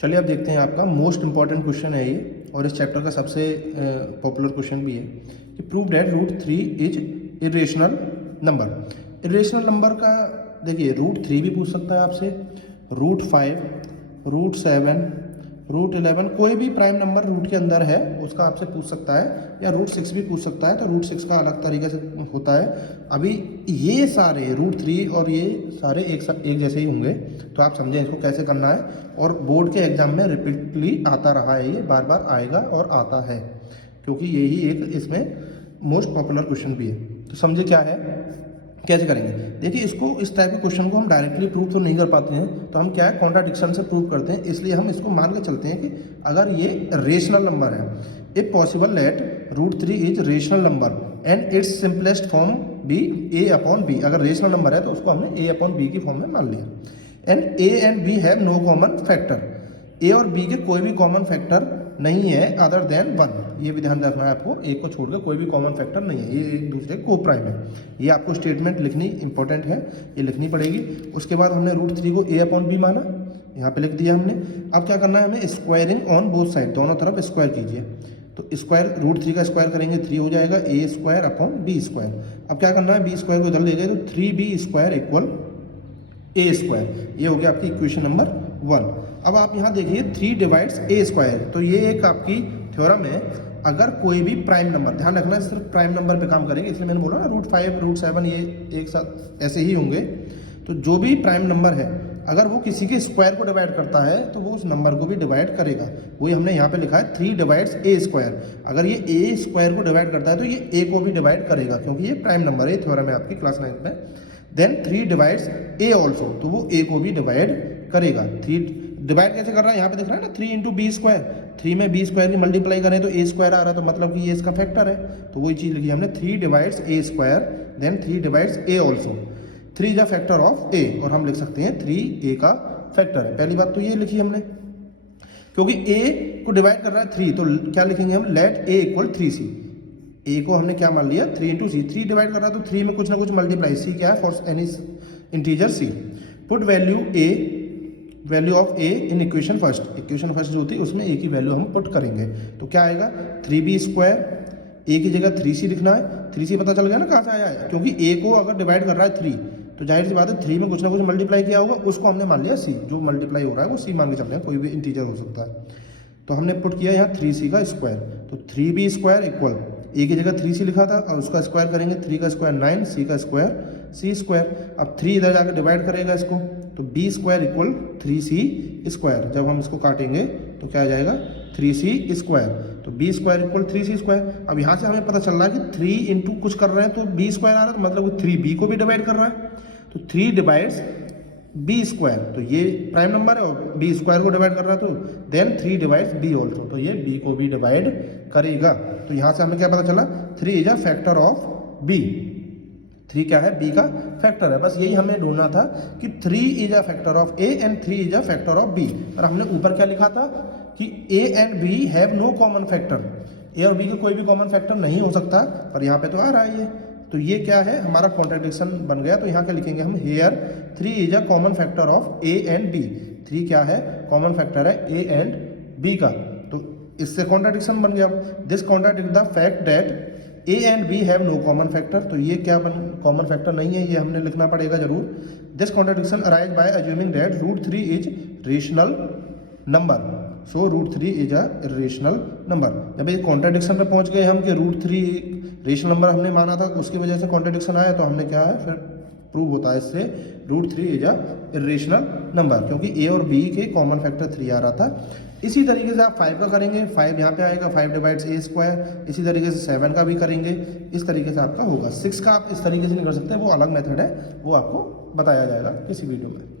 चलिए अब देखते हैं, आपका मोस्ट इंपॉर्टेंट क्वेश्चन है ये, और इस चैप्टर का सबसे पॉपुलर क्वेश्चन भी है कि prove that √3 is irrational number. Irrational number का देखिए, √3 भी पूछ सकता है आपसे, √5, √7, √11, कोई भी प्राइम नंबर रूट के अंदर है उसका आपसे पूछ सकता है, या √6 भी पूछ सकता है। तो √6 का अलग तरीके से होता है। अभी ये सारे √3 और ये सारे एक जैसे ही होंगे, तो आप समझें इसको कैसे करना है। और बोर्ड के एग्जाम में रिपीटली आता रहा है, ये बार बार आएगा और आता है, क्योंकि यही एक इसमें मोस्ट पॉपुलर क्वेश्चन भी है। तो समझे क्या है, कैसे करेंगे। देखिए, इसको इस टाइप के क्वेश्चन को हम डायरेक्टली प्रूव तो नहीं कर पाते हैं, तो हम क्या है कॉन्ट्राडिक्शन से प्रूव करते हैं। इसलिए हम इसको मान के चलते हैं कि अगर ये रेशनल नंबर है, if possible let √3 is rational number and it's simplest form be a/b। अगर रेशनल नंबर है तो उसको हमने a/b की फॉर्म में मान लिया। And a and b have no common factor, a और b के कोई भी कॉमन फैक्टर नहीं है अदर देन 1। ये भी ध्यान रखना है आपको, एक को छोड़कर कोई भी कॉमन फैक्टर नहीं है, ये एक दूसरे को प्राइम है। ये आपको स्टेटमेंट लिखनी इंपॉर्टेंट है, ये लिखनी पड़ेगी। उसके बाद हमने √3 को a/b माना, यहाँ पे लिख दिया हमने। अब क्या करना है हमें, स्क्वायरिंग ऑन बोथ साइड, दोनों तरफ स्क्वायर कीजिए। तो स्क्वायर √3 का स्क्वायर करेंगे 3 हो जाएगा, a²/b²। अब क्या करना है, b² को इधर ले गए तो 3b² = a²। ये हो गया आपकी इक्वेशन नंबर 1। अब आप यहाँ देखिए 3 डिवाइड्स a², तो ये एक आपकी थ्योरम है। अगर कोई भी प्राइम नंबर, ध्यान रखना सिर्फ प्राइम नंबर पे काम करेंगे, इसलिए मैंने बोला ना √5, √7 ये एक साथ ऐसे ही होंगे। तो जो भी प्राइम नंबर है, अगर वो किसी के स्क्वायर को डिवाइड करता है तो वो उस नंबर को भी डिवाइड करेगा। वही हमने यहाँ पे लिखा है 3 डिवाइड्स a²। अगर ये a² को डिवाइड करता है तो ये a को भी डिवाइड करेगा, क्योंकि ये प्राइम नंबर है, थ्योरम है आपकी क्लास 9 में। देन 3 डिवाइड्स a ऑल्सो, तो वो a को भी डिवाइड करेगा। 3 डिवाइड कैसे कर रहा है, यहाँ पे दिख रहा है ना 3 × b²। 3 में b² की मल्टीप्लाई करें तो a² आ रहा है, तो मतलब कि ये इसका फैक्टर है। तो वही चीज़ लिखी हमने, 3 divides a², then 3 divides a also. 3 is a factor of a, और हम लिख सकते हैं 3 a का फैक्टर है। पहली बात तो ये लिखी हमने, क्योंकि a को डिवाइड कर रहा है 3, तो क्या लिखेंगे हम, लेट a = 3c। a को हमने क्या मान लिया, 3 × c। 3 डिवाइड कर रहा है तो 3 में कुछ ना कुछ मल्टीप्लाई, c क्या है, for any integer c। Put value of a in equation first. Equation first जो होती है उसमें a की वैल्यू हम पुट करेंगे, तो क्या आएगा, 3b², a की जगह 3c लिखना है। 3c पता चल गया ना कहाँ से आया है, क्योंकि a को अगर डिवाइड कर रहा है 3, तो जाहिर सी बात है 3 में कुछ ना कुछ मल्टीप्लाई किया होगा, उसको हमने मान लिया c। जो मल्टीप्लाई हो रहा है वो c मान के चल रहे हैं, कोई भी इंटीजर हो सकता है। तो हमने पुट किया यहाँ 3c का स्क्वायर, तो 3b² = a की जगह 3c लिखा था, और उसका स्क्वायर करेंगे, 3 का स्क्वायर 9, c का स्क्वायर c²। अब 3 इधर जाकर डिवाइड करेगा इसको, तो b² = 3c²। जब हम इसको काटेंगे तो क्या आ जाएगा, 3c²। तो b² = 3c²। अब यहाँ से हमें पता चल रहा है कि 3 इंटू कुछ कर रहे हैं तो b² आ रहा है, तो मतलब 3b को भी डिवाइड कर रहा है। तो 3 डिवाइड्स b², तो ये प्राइम नंबर है और b² को डिवाइड कर रहा है, तो देन 3 डिवाइड्स b ऑल्सो, तो ये b को भी डिवाइड करेगा। तो यहाँ से हमें क्या पता चला, 3 is a factor of b। 3 क्या है, b का फैक्टर है। बस यही हमें ढूंढना था कि 3 is a factor of a and 3 is a factor of b। और हमने ऊपर क्या लिखा था कि a and b have no common factor, a और b का कोई भी कॉमन फैक्टर नहीं हो सकता, पर यहाँ पे तो आ रहा है ये। तो ये क्या है, हमारा कॉन्ट्रडिक्शन बन गया। तो यहाँ क्या लिखेंगे हम, here 3 is a common factor of a and b। 3 क्या है, कॉमन फैक्टर है a एंड b का, तो इससे कॉन्ट्रडिक्शन बन गया। This contradict the fact that a and b have no common factor, तो ये क्या कॉमन फैक्टर नहीं है, ये हमने लिखना पड़ेगा जरूर। This contradiction arise by assuming that √3 is rational number, so √3 is a rational number. जब ये कॉन्ट्रडिक्शन पे पहुंच गए हम कि √3 रेशनल नंबर हमने माना था, उसकी वजह से कॉन्ट्रडिक्शन आया, तो हमने क्या है फिर प्रूव होता है इससे √3 इज अ इरेशनल नंबर, क्योंकि a और b के कॉमन फैक्टर 3 आ रहा था। इसी तरीके से आप 5 का करेंगे, 5 यहाँ पे आएगा, 5 डिवाइड्स a²। इसी तरीके से 7 का भी करेंगे, इस तरीके से आपका होगा। 6 का आप इस तरीके से नहीं कर सकते, वो अलग मेथड है, वो आपको बताया जाएगा किसी वीडियो में।